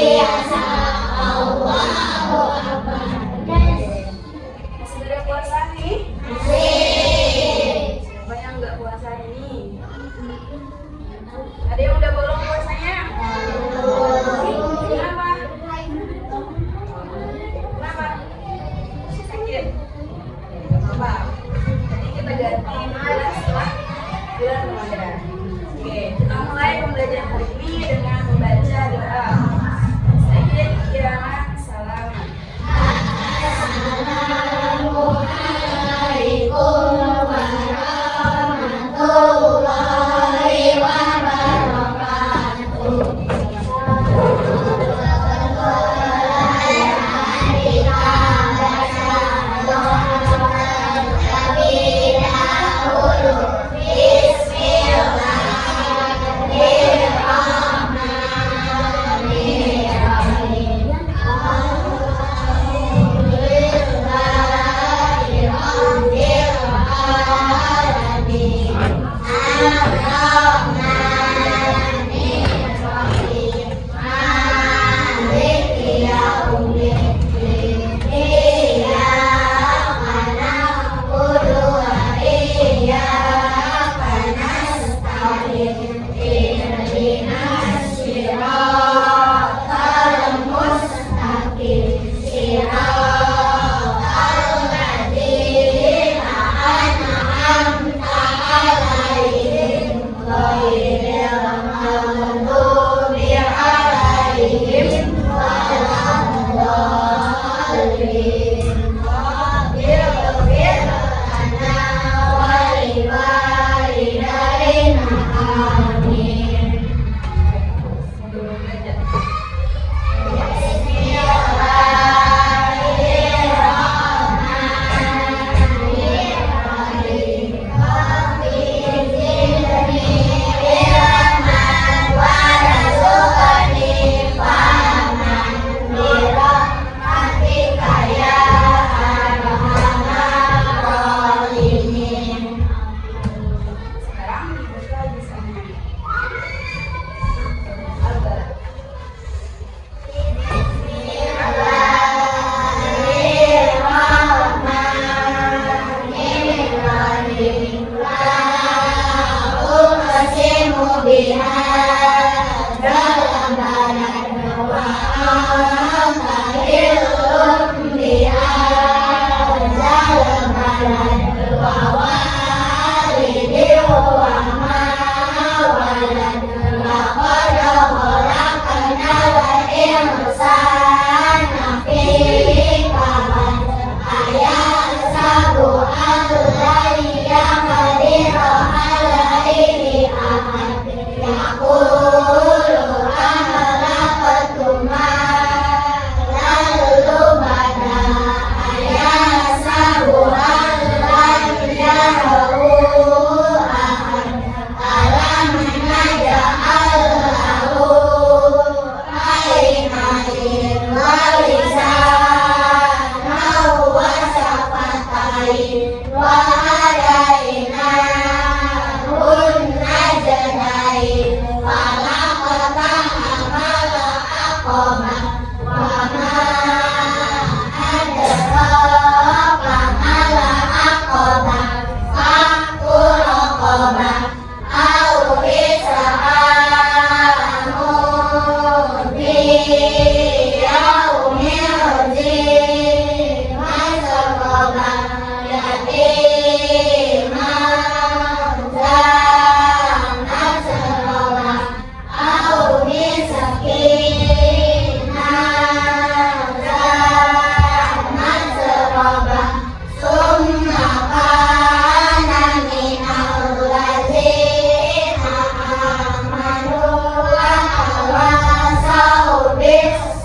biasa. Allahu Akbar. Masih pada puasa nih? Masih. Siapa yang nggak puasa ini? Ada yang udah bolong puasanya? Kenapa? Kenapa? Sakit? Gak apa-apa. Jadi kita ganti bulan setelah bulan Ramadan. Oke, kita mulai pembelajaran hari ini dengan membaca doa. Sayyidina salam. Assalamualaikum warahmatullahi wabarakatuh. Yes.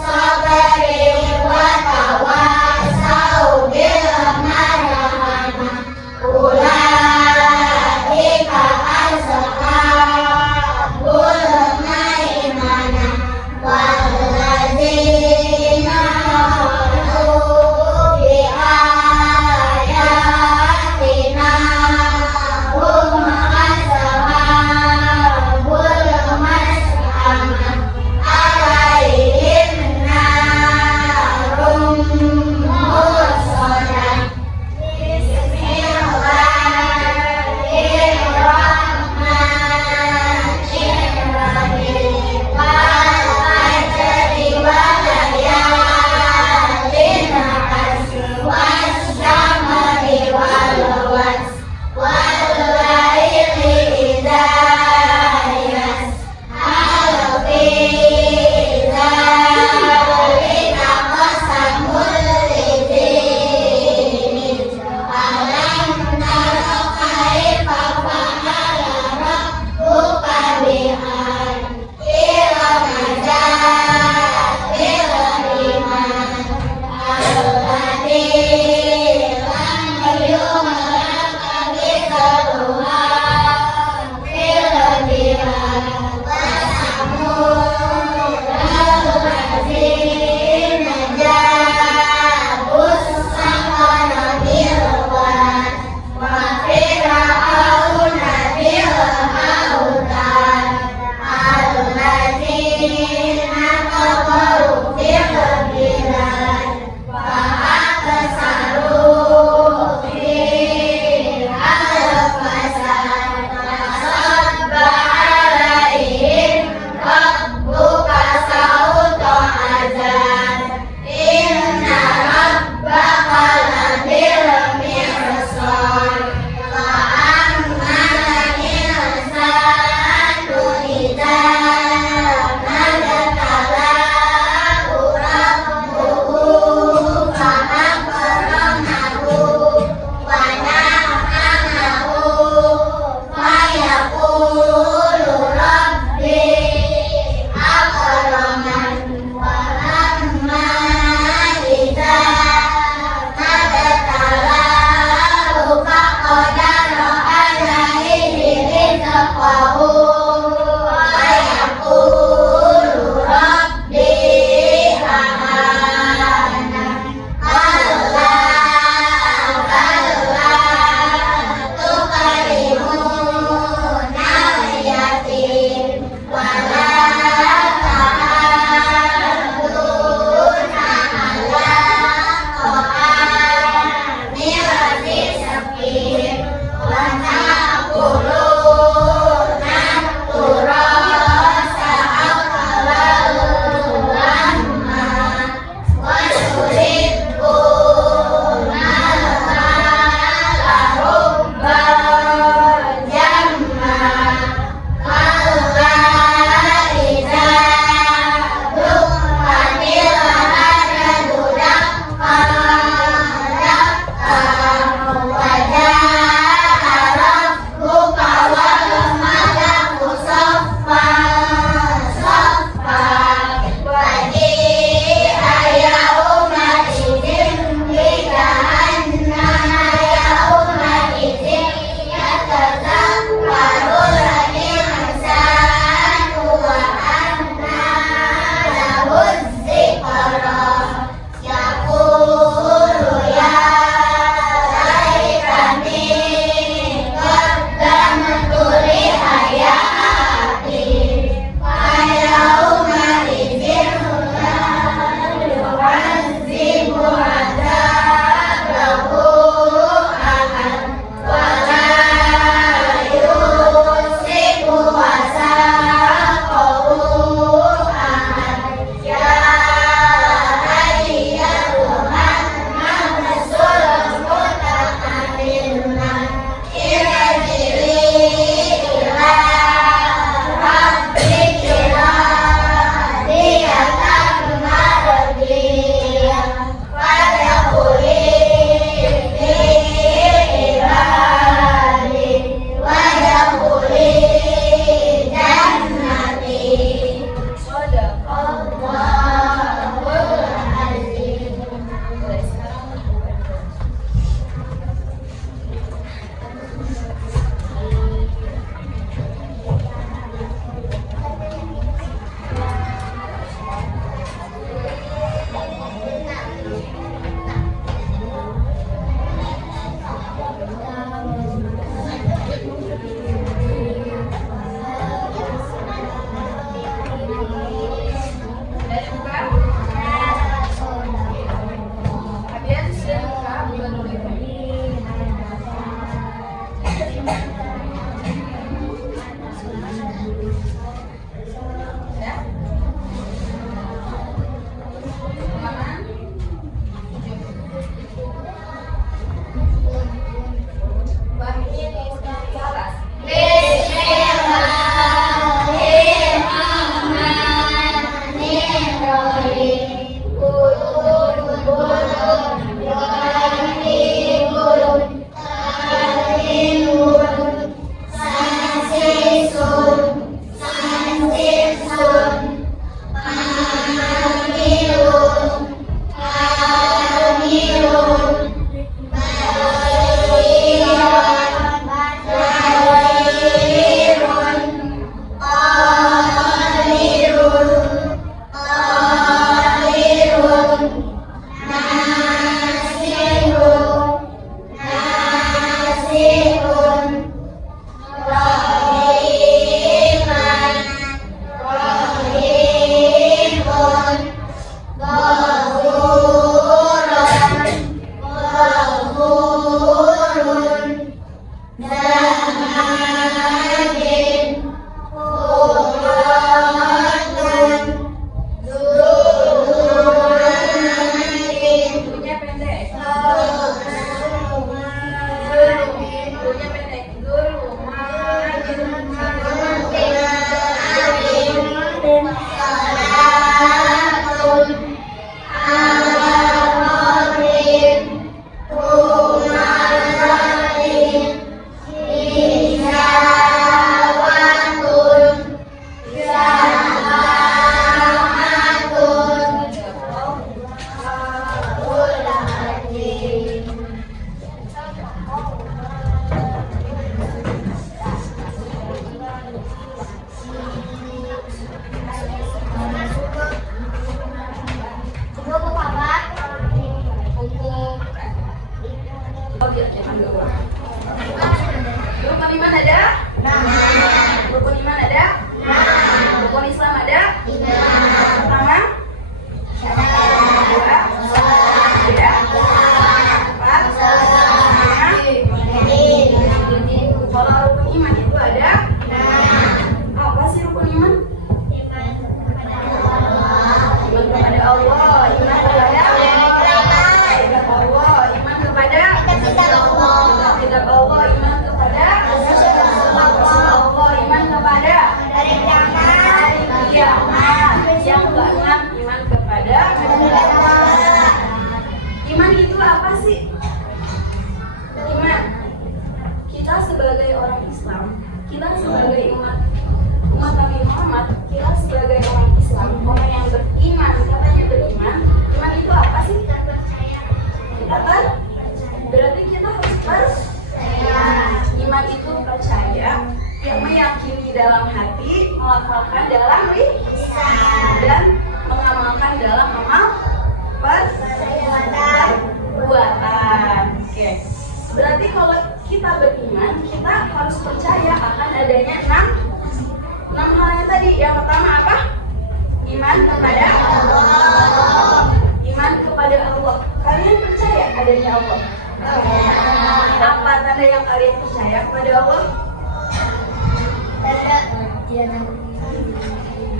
tanda yang kalian percaya kepada Allah?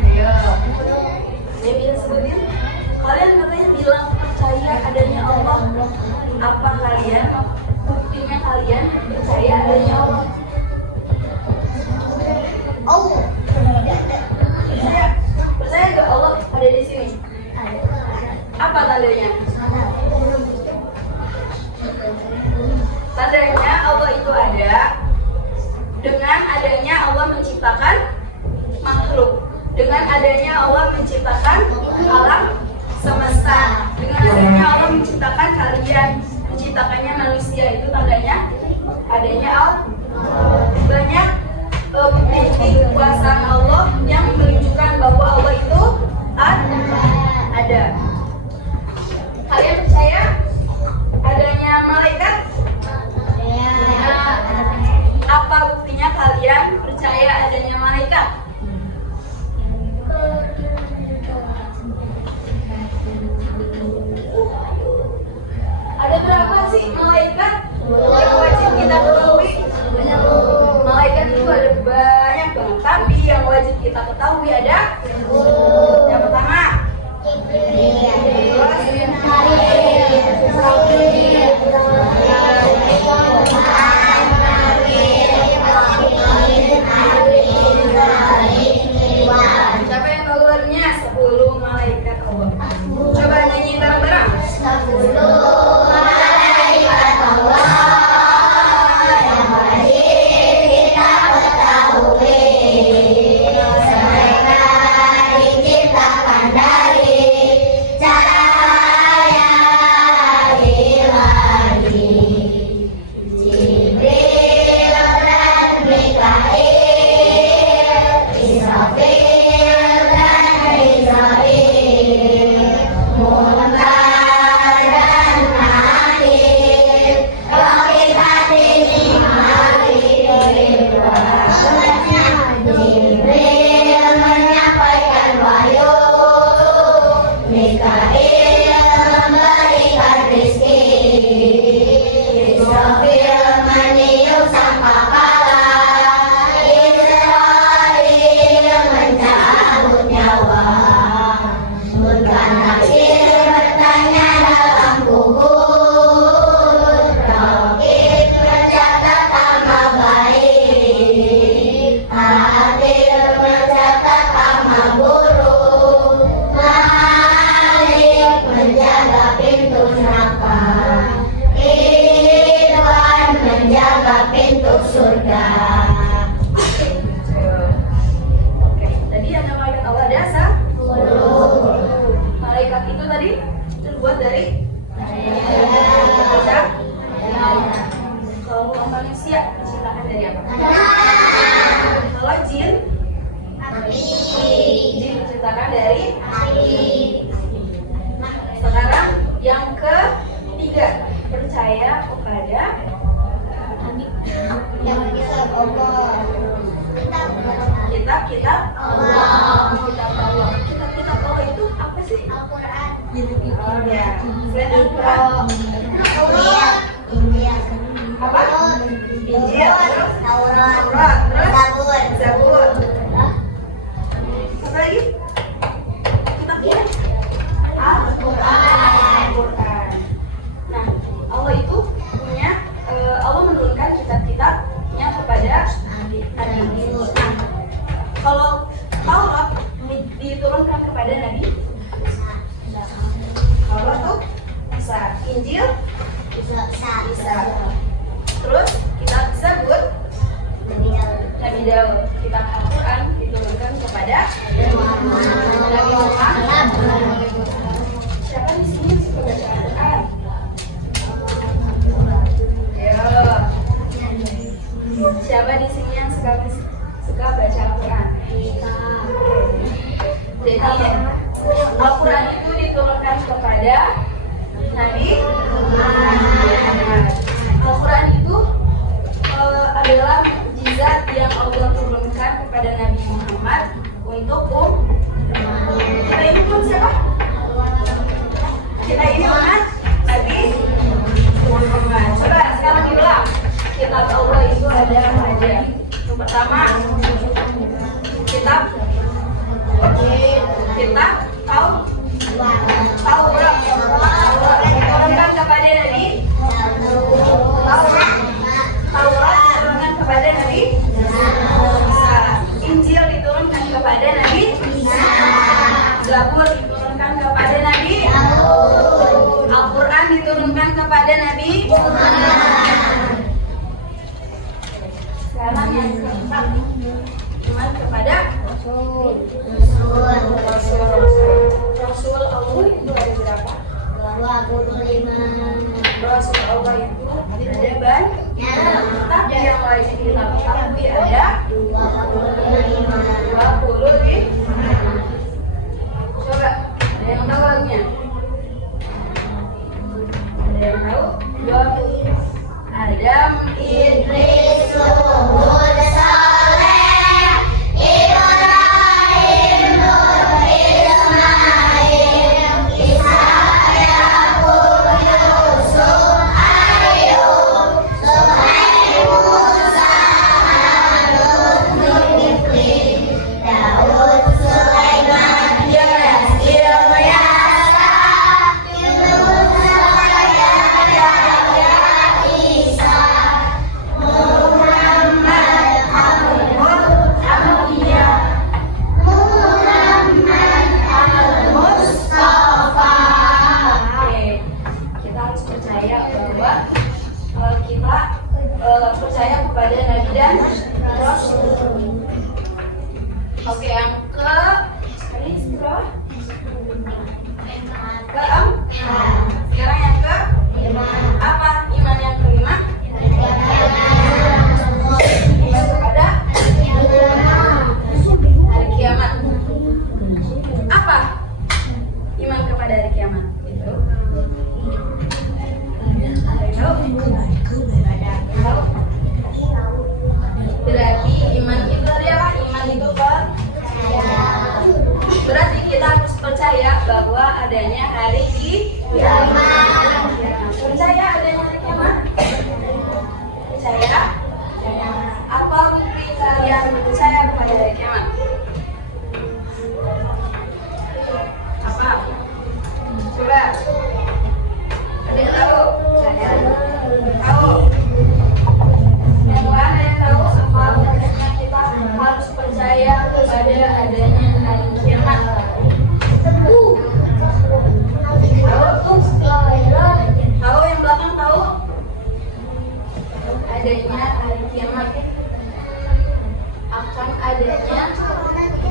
Ayo, saya bisa sebutin. Kalian katanya bilang percaya adanya Allah. Apa kalian buktinya kalian percaya adanya Allah? Allah. Percaya nggak Allah ada di sini? Apa tandanya? Tandanya Allah itu ada dengan adanya Allah menciptakan makhluk, dengan adanya Allah menciptakan alam semesta, dengan adanya Allah menciptakan kalian, menciptakannya manusia, itu tandanya adanya Allah. Banyak bukti kekuasaan Allah yang menunjukkan bahwa Allah itu ada. Kalian percaya adanya malaikat? Apa buktinya kalian percaya adanya malaikat? Ada berapa sih malaikat yang wajib kita ketahui? Malaikat itu ada banyak banget, tapi yang wajib kita ketahui ada yang pertama. Siapa yang tahu lagunya? 10 malaikat Allah. Coba nyanyi bareng-bareng. 10 malaikat Allah yang wajib kita ketahui. Mereka diciptakan dari cahaya ilahi. Jibril dan Mikail, Israfil dan Mizrail, Munkar dan Nakir, Rohit hati Jibril menyampaikan wahyu, Mikail memberikan rezeki, Israfil meniup sangkakala, Israfil mencabut nyawa, Munkar Nakir bertanya dalam kubur, Rohit mencatat amal baik, Adil mencatat amal buruk, Malik menjaga pintu neraka, Ridwan menjaga pintu surga. Oke, tadi ada malaikat Allah ada asa. Malaikat itu tadi terbuat dari bisa? Kalau manusia diciptakan dari apa? Kalau jin diciptakan dari. Sekarang yang ketiga, percaya kepada kitab-kitab Allah. Kitab-kitab Allah itu apa sih? Oh ya, selain Al-Quran. Apa? Injil, terus Taurat, terus Zabur. Apa lagi? Kitab-kitab Al-Quran. Nah, Allah itu punya Allah menurunkan kitab-kitabnya kepada Nabi. Nah, kalau Taurat diturunkan kepada Nabi, Taurat tuh Musa, Injil Isa. Terus kitab Zabur Taurat diturunkan kepada Nabi. Taurat diturunkan kepada Nabi Musa. Injil diturunkan kepada Nabi Zabur diturunkan kepada Nabi Al-Quran diturunkan kepada Nabi Sekarang yang keempat, iman kepada Rasul Allah itu ada berapa? 25. Rasul Allah itu ada banyak, tapi yang lain hilang. Tapi ada 25. Coba, ada yang tahu lagunya? Ada yang tahu? 20. Adam, Idris, Hud, Saleh, Ibrahim, Nuh, Ismail, Ishak, Yakub, Yusuf, Ayub, Suhaib, Musa, Harun, Zulkifli, Daud, Sulaiman, Ilyas, Ilyasa, Yunus, Yahya, Isa, Muhammad, Al-Mustafa. Oke, kita harus percaya bahwa kita percaya kepada Nabi dan Rasul. Oke, yang ke ini berapa? Keempat. Sekarang yang ke apa? Iman yang kelima. Iman kepada hari kiamat. Apa? Iman kepada hari kiamat. Itu. Tahu? Berarti iman itu dari apa? Iman itu berarti kita harus percaya bahwa adanya hari kiamat. Percaya adanya hari kiamat? Percaya? Apa bukti kalian percaya kepada hari kiamat? Apa? Coba. Ada yang tahu? Tahu? Yang mana yang tahu apa buktinya kita harus percaya kepada adanya hari kiamat? Tahu? Tahu yang belakang tahu? Adanya hari kiamat akan adanya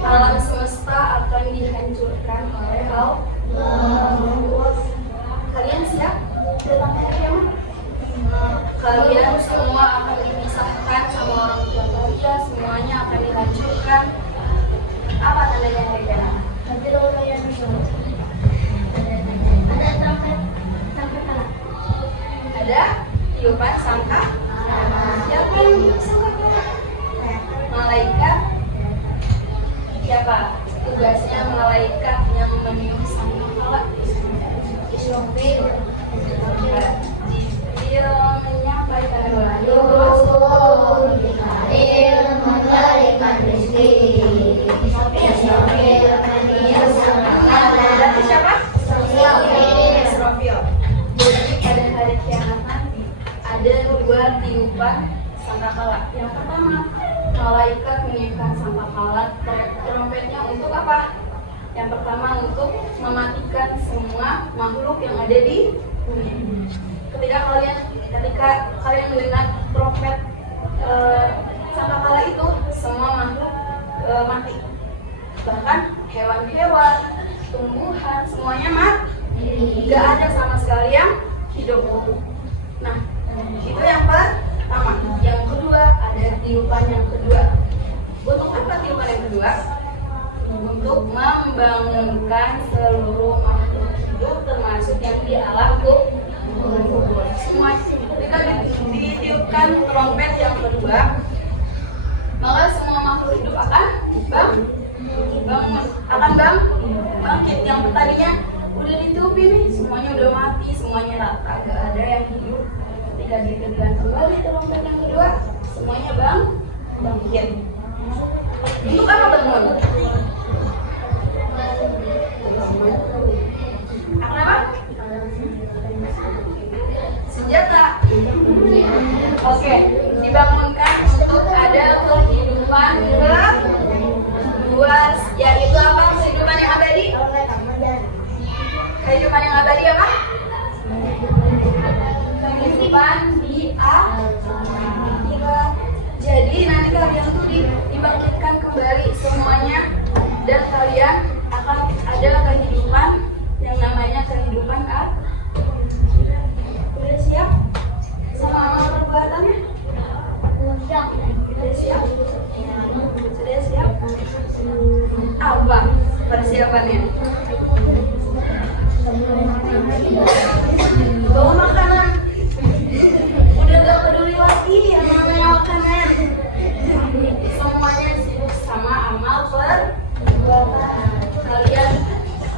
alam semesta akan dihancurkan oleh Allah. Kalian siap datang hari kiamat? Kalian semua akan dipisahkan sama orang tua kalian, semuanya akan dihancurkan. Apa tandanya hari kiamat? Ada tiupan sangka. Siapa yang tiup sangka? Malaikat. Siapa? Tugasnya malaikat yang meniup sangkakala. Israfil. Dia menyampaikan doa. Israfil memberikan rezeki. Israfil meniup sangkakala. Berarti siapa? Israfil. Jadi pada hari kiamat nanti ada dua tiupan sangkakala. Yang pertama, malaikat meniupkan sangkakala. Trompetnya untuk apa? Yang pertama untuk mematikan semua makhluk yang ada di bumi. Ketika kalian mendengar trompet sangkakala itu, semua makhluk mati. Bahkan hewan-hewan, tumbuhan, semuanya mati. Gak ada sama sekali yang hidup. Nah, itu yang pertama. Yang kedua, ada tiupan yang kedua. Untuk apa tiupan yang kedua? Untuk membangunkan seluruh makhluk hidup, termasuk yang di alam kubur. Semua ketika ditiupkan trompet yang kedua, maka semua makhluk hidup akan bangkit. Yang tadinya udah ditiupin nih, semuanya udah mati, semuanya rata, gak ada yang hidup. Ketika ditiupkan kembali trompet yang kedua, semuanya bangkit. Untuk apa bangun? kehidupan yang abadi apa? Kehidupan di akhirat. Jadi nanti kalian tuh dibangkitkan kembali semuanya, dan kalian akan ada kehidupan yang namanya kehidupan akhirat. Udah siap sama amal perbuatannya? Sudah siap? Sudah siap? Apa persiapannya? Bawa makanan. Udah gak peduli lagi yang namanya makanan. Semuanya sibuk sama amal perbuatan. Kalian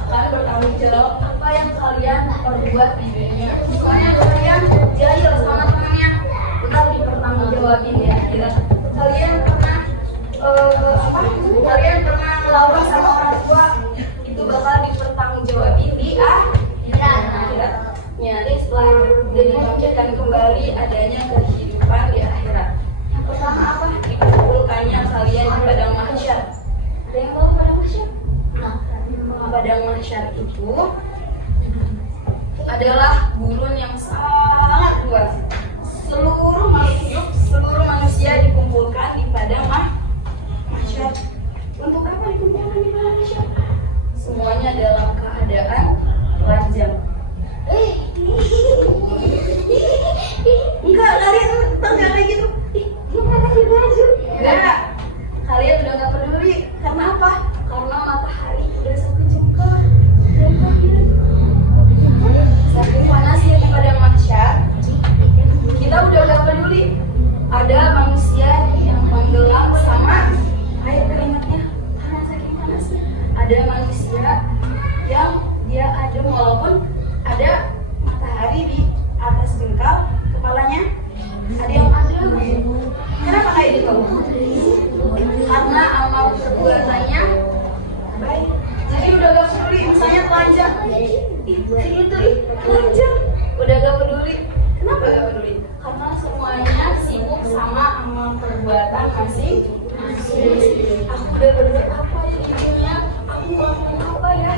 akan bertanggung jawab apa yang kalian perbuat di dunia. Misalnya kalian jahil sama temannya, tetap dipertanggungjawabin di akhirat. Kalian pernah kalian pernah ngelawan sama orang tua, itu bakal dipertanggungjawabin di akhirat. Jadi setelah dibangkitkan kembali adanya kehidupan di akhirat. Yang pertama apa? Dikumpulkannya kalian di padang mahsyar. Ada yang tahu padang mahsyar? Padang mahsyar itu adalah gurun yang sangat luas. Seluruh makhluk, seluruh manusia dikumpulkan di padang mahsyar. Untuk apa dikumpulkan di padang mahsyar? Semuanya dalam keadaan telanjang. Enggak, kalian tau gak kayak gitu? Lu gak pakai baju? Enggak, kalian udah gak peduli. Karena apa? Karena matahari udah satu jengkal. Saking panasnya di padang mahsyar, kita udah gak peduli. Ada manusia yang tenggelam sama air keringatnya karena saking panasnya. Ada manusia yang dia adem walaupun ada matahari di atas jengkal kepalanya, ada yang adem. Kenapa kayak gitu? Karena amal perbuatannya baik. Jadi udah gak peduli, misalnya telanjang, telanjang, udah gak peduli. Kenapa gak peduli? Karena semuanya sibuk sama amal perbuatan masing-masing. Aku udah berbuat apa di dunia? Aku ngelakuin apa ya?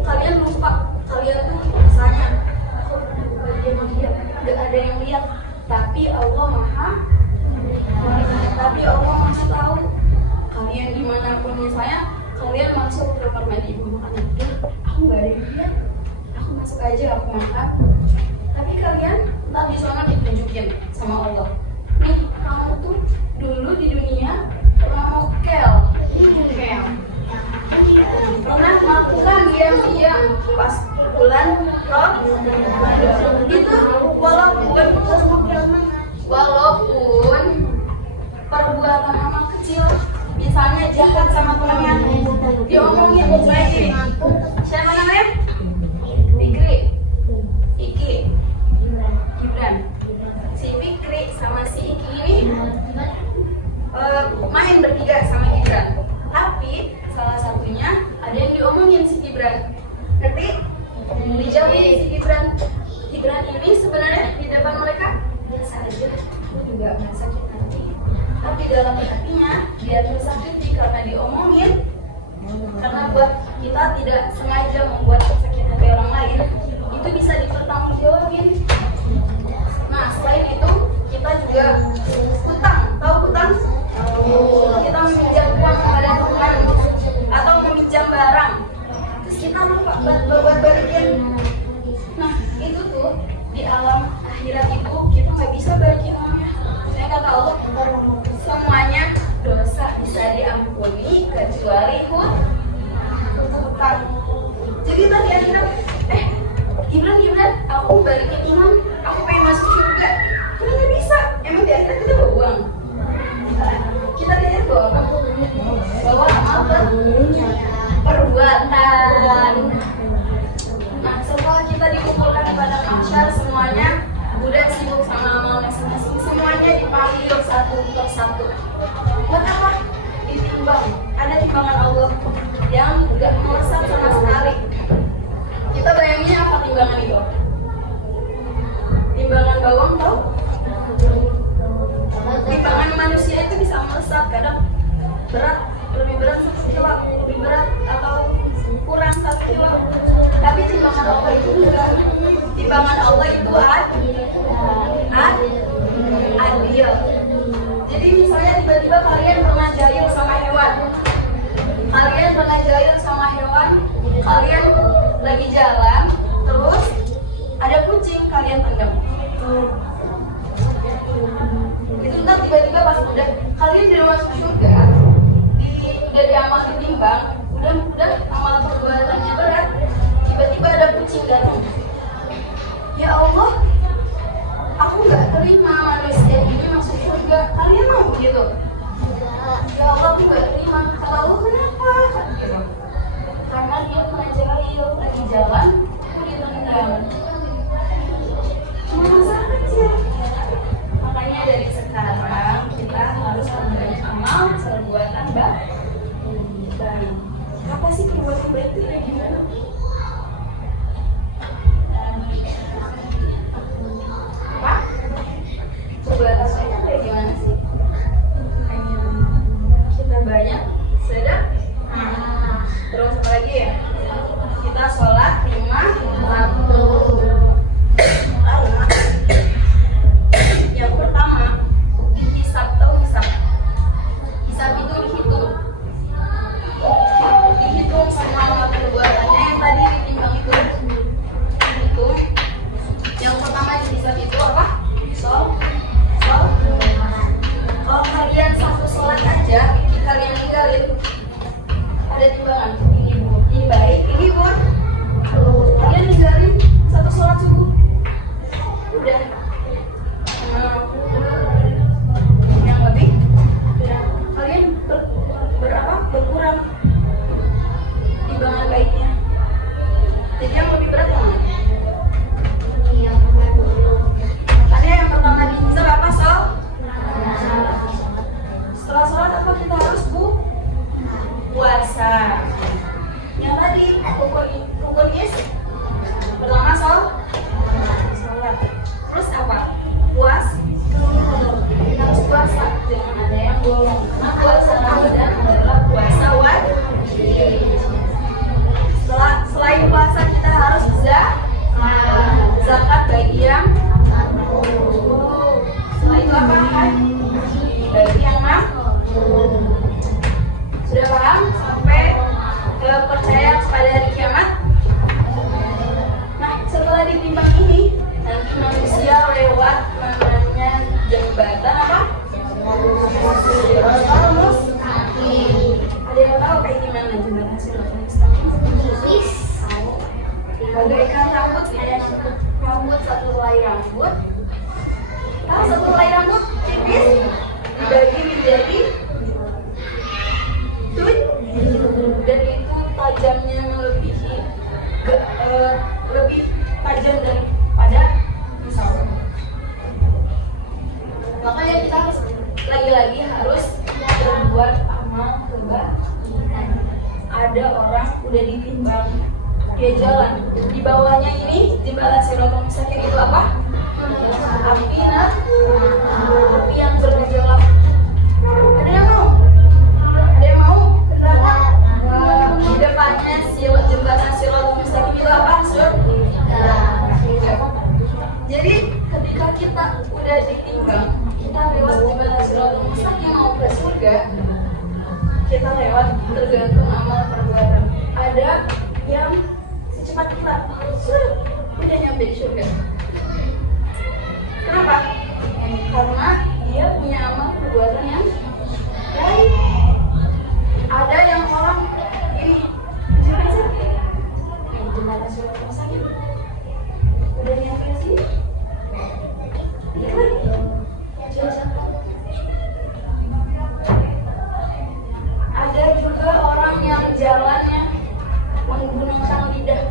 Kalian lupa, kalian tuh misalnya aku bagian dia, gak ada yang lihat, tapi Allah maha tahu. Kalian dimanapun misalnya, kalian masuk ke kamar mandi ibu makan itu, aku gak ada yang lihat, aku masuk aja, aku makan. Tapi kalian entah di sana ditunjukin sama Allah, nih kamu tuh dulu di dunia pernah mokel, pernah melakukan diam-diam pas bulan Ramadan. Itu walaupun perbuatan amal kecil, misalnya jahat sama temannya, diomongin lagi. Siapa namanya? Iki, Gibran. Si Fikri sama si Iki ini main bertiga sama Gibran. Tapi salah satunya ada yang diomongin si Gibran. Ngerti? Dijauhin si Gibran. Gibran ini sebenarnya di depan mereka biasa aja, aku juga nggak sakit hati. Tapi dalam hatinya dia tersakiti karena diomongin. Karena buat kita tidak sengaja membuat sakit hati orang lain, itu bisa dipertanggungjawabin. Nah, selain itu kita juga hutang. Tahu hutang? Kita meminjam uang kepada teman atau meminjam barang, terus kita lupa buat balikin. Nah, itu tuh di alam akhirat itu kita nggak bisa balikin uangnya. Saya kata Allah, semuanya dosa bisa diampuni kecuali hutang. Jadi tadi akhirnya Gibran, aku balikin iman, aku pengen masuk surga. Karena nggak bisa, emang di akhirat kita bawa uang. Kita lihat bawa amal perbuatan. Nah, setelah kita dikumpulkan kepada mahsyar, semuanya udah sibuk sama amal masing-masing. Semuanya dipanggil satu persatu. Buat apa? Ditimbang. Ada timbangan Allah yang nggak melesat sama sekali. Kita bayangin apa timbangan itu? Timbangan bawang, tau? Timbangan manusia itu bisa melesat, kadang berat, lebih berat 1 kilo, lebih berat atau kurang 1 kilo. Tapi timbangan kalian udah masuk surga, udah diamal ditimbang, udah amal perbuatannya berat, tiba-tiba ada kucing datang. Ya Allah, aku nggak terima manusia ini masuk surga. Kalian mau gitu? Ya Allah, aku nggak terima. Kata Allah, kenapa? Gitu. Karena dia mengajari lagi jalan, aku ditendang. Cuma masalah kecil. Makanya dari sekarang kita harus memperbaiki amal perbuatan baik. Apa sih perbuatan baik itu kayak gimana? Apa? Perbuatan baiknya kayak gimana sih? Kita banyak sedekah. Terus apa lagi ya? Kita sholat 5 waktu. Yang pertama, dihisab atau hisab. Hisab itu dihitung semua amal perbuatannya yang tadi ditimbang itu. Dihitung. Yang pertama dihisab itu apa? Kalau kalian satu sholat aja, kalian tinggalin, ada timbangan. Ini baik, ini buruk. Kalian tinggalin satu sholat subuh, udah. Yang lebih, kalian berkurang timbangan baiknya. Jadi yang lebih berat mana? Ada yang pertama dihisab apa, Sol? Setelah sholat apa kita harus puasa. Yang tadi rukun is pertama sholat. Terus apa? Harus puasa. Jangan ada yang bolong. Karena puasa Ramadan adalah puasa wajib. Selain puasa kita harus zakat bagi yang setelah itu apa? Bagi yang sudah paham sampai percaya pada hari kiamat. Nah, setelah ditimbang ini, nanti manusia lewat namanya jembatan apa? Ada yang tahu kayak gimana jembatan Siratal Mustaqim? Bagaikan rambut ya, satu helai rambut. Tahu satu helai rambut tipis dibagi menjadi dan itu tajamnya melebihi lebih tajam daripada misalnya. Makanya kita lagi-lagi harus berbuat amal kebaikan. Ada orang udah ditimbang, dia jalan di bawahnya ini jembatan Siratal Mustaqim itu apa? Api yang bergejolak. Ada yang mau? Di depannya jembatan Siratal Mustaqim itu apa? Jadi ketika kita udah ditimbang, kita lewat jembatan Siratal Mustaqim mau ke surga, kita lewat tergantung amal perbuatan. Ada yang secepat kita udah nyampe di surga. Kenapa? Karena dia punya amal perbuatan yang baik. Ada yang orang ini jembatan Siratal Mustaqim udah nyampe sih. Ada juga orang yang jalannya menggunakan lidah.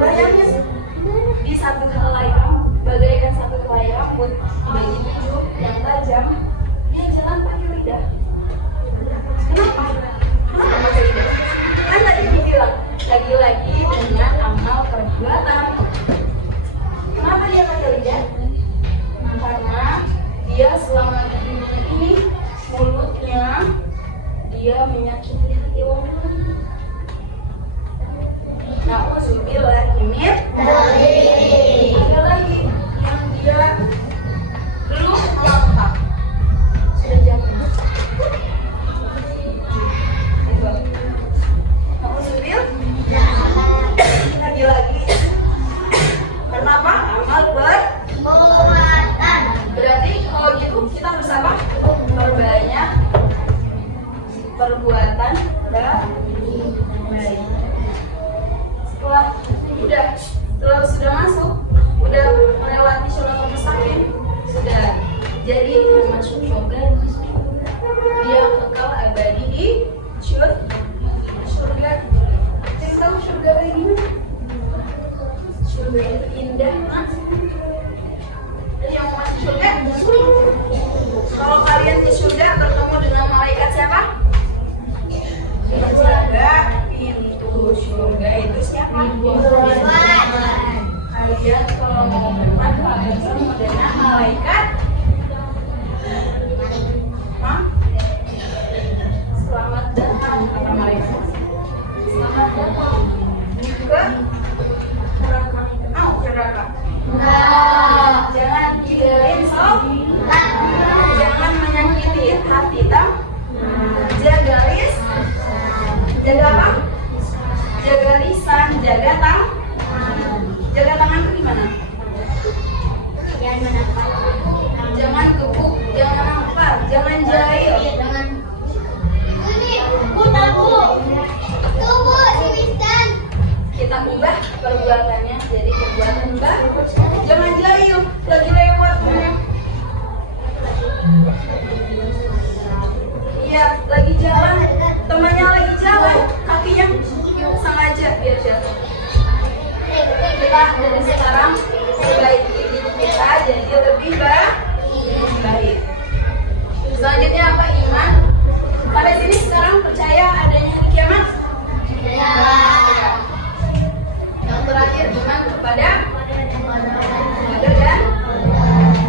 Bayangnya di satu helai rambut, bagaikan satu helai rambut dibagi 7 yang tajam, dia jalan pakai lidah. Kenapa? Pakai lidah? Kan tadi dibilang lagi-lagi dengan amal perbuatan. Kenapa dia pakai lidah? Karena dia selama di dunia ini mulutnya dia menyakiti hati orang lain. Na'udzubillah ini ada lagi yang dia belum melangkah sudah jatuh. Na'udzubillah lagi-lagi kenapa amal perbuatan baik. Setelah sudah masuk, udah melewati syaratul mustaqim, sudah jadi masuk surga. Dia kekal abadi di surga. Jadi tahu surga kayak gimana? Surga itu indah, Mas. Yang mau masuk surga, kalau kalian di surga bertemu dengan malaikat siapa? Penjaga pintu surga itu siapa? Kalian kalau mau berbuat kalian bertemu dengan malaikat. Hah? Selamat datang kata malaikat. Selamat datang ke neraka. Neraka. Jangan tinggalin sob. Jangan menyakiti hati tam. Jaga apa? Jaga lisan, jaga tangan. Jaga tangan itu gimana? Jangan gebuk, jangan apa, jangan jahil. Kita ubah perbuatannya jadi perbuatan baik. Jangan jahil, lagi lewat. Iya, lagi jalan, temannya lagi jalan, kakinya sengaja biar jatuh. Kita dari sekarang perbaiki diri kita jadi lebih baik. Selanjutnya apa? Iman. Pada sini sekarang percaya adanya hari kiamat. Yang terakhir iman kepada qadar dan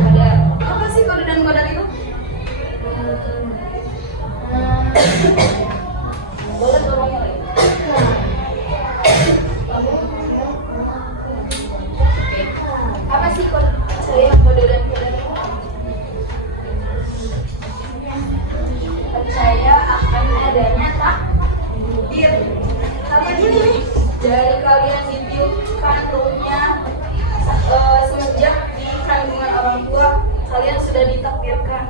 qadar. Apa sih qadar dan qadar itu? Boleh tolongnya lagi. Apa sih percaya qadar dan qadar itu? Percaya akan adanya takdir. Kalian ini nih, dari kalian ditiupkan ruhnya semenjak di kandungan orang tua, kalian sudah ditakdirkan.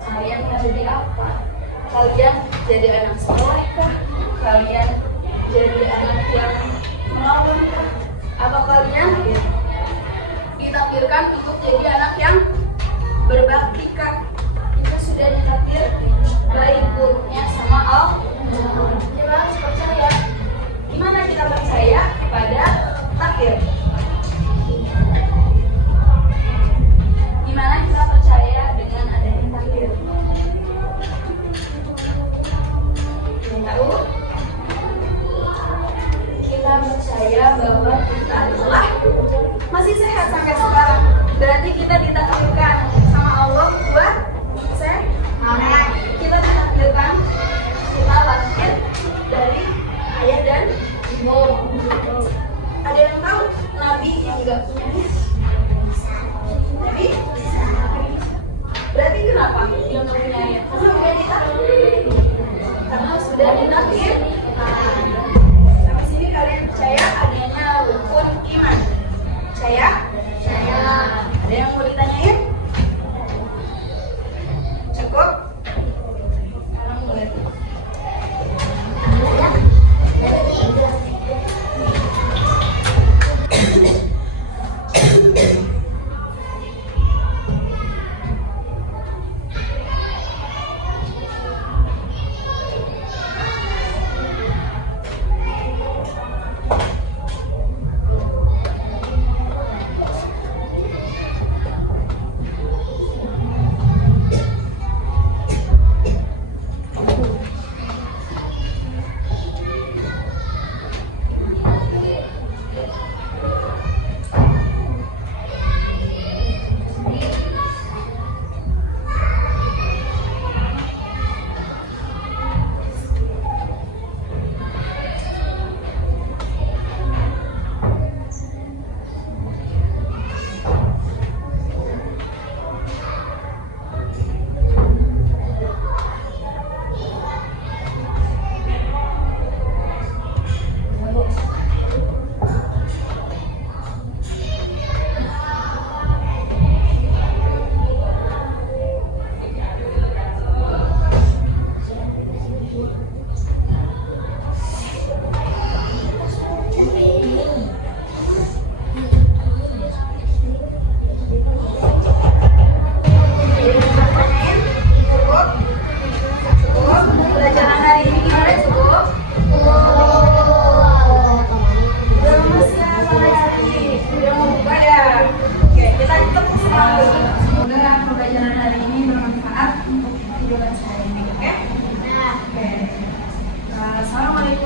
Kalian menjadi apa? Kalian jadi anak soleh kah? Kalian jadi anak yang melawan kah? Atau kalian ditakdirkan untuk jadi anak yang berbakti kah? Itu sudah ditakdir baik buruknya sama Allah. Kita harus percaya. Gimana kita percaya kepada takdir? Gimana kita percaya dengan adanya takdir? Tahu? Kita percaya bahwa kita adalah masih sehat sampai sekarang. Berarti kita ditakdirkan sama Allah buat sehat. Kita ditakdirkan kita lahir dari ayah dan ibu. Ada yang tahu Nabi yang nggak punya? Nabi? Berarti kenapa yang nggak punya ayah? Karena udah ditakdir. Karena sudah ditakdir. Sampai sini kalian percaya adanya rukun iman? Percaya? Ada yang mau ditanyain? Cukup? Sekarang mulai.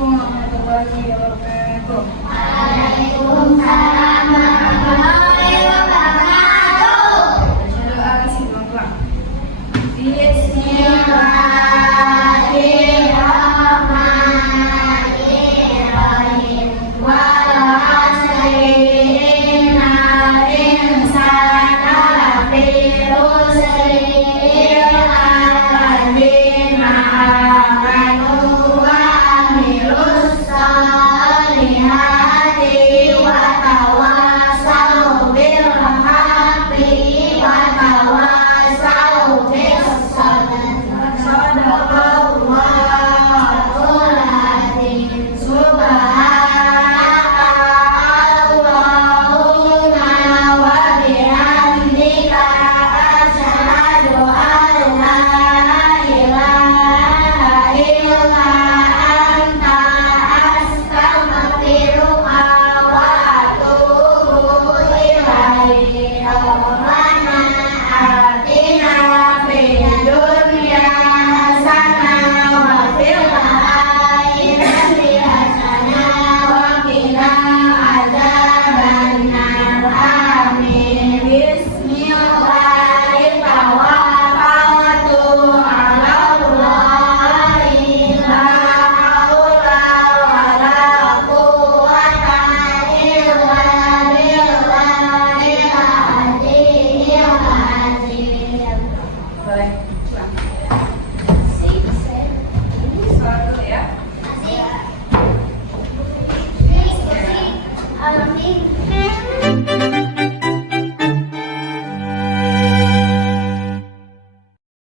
warahmatullahi wabarakatuh. Waalaikumsalam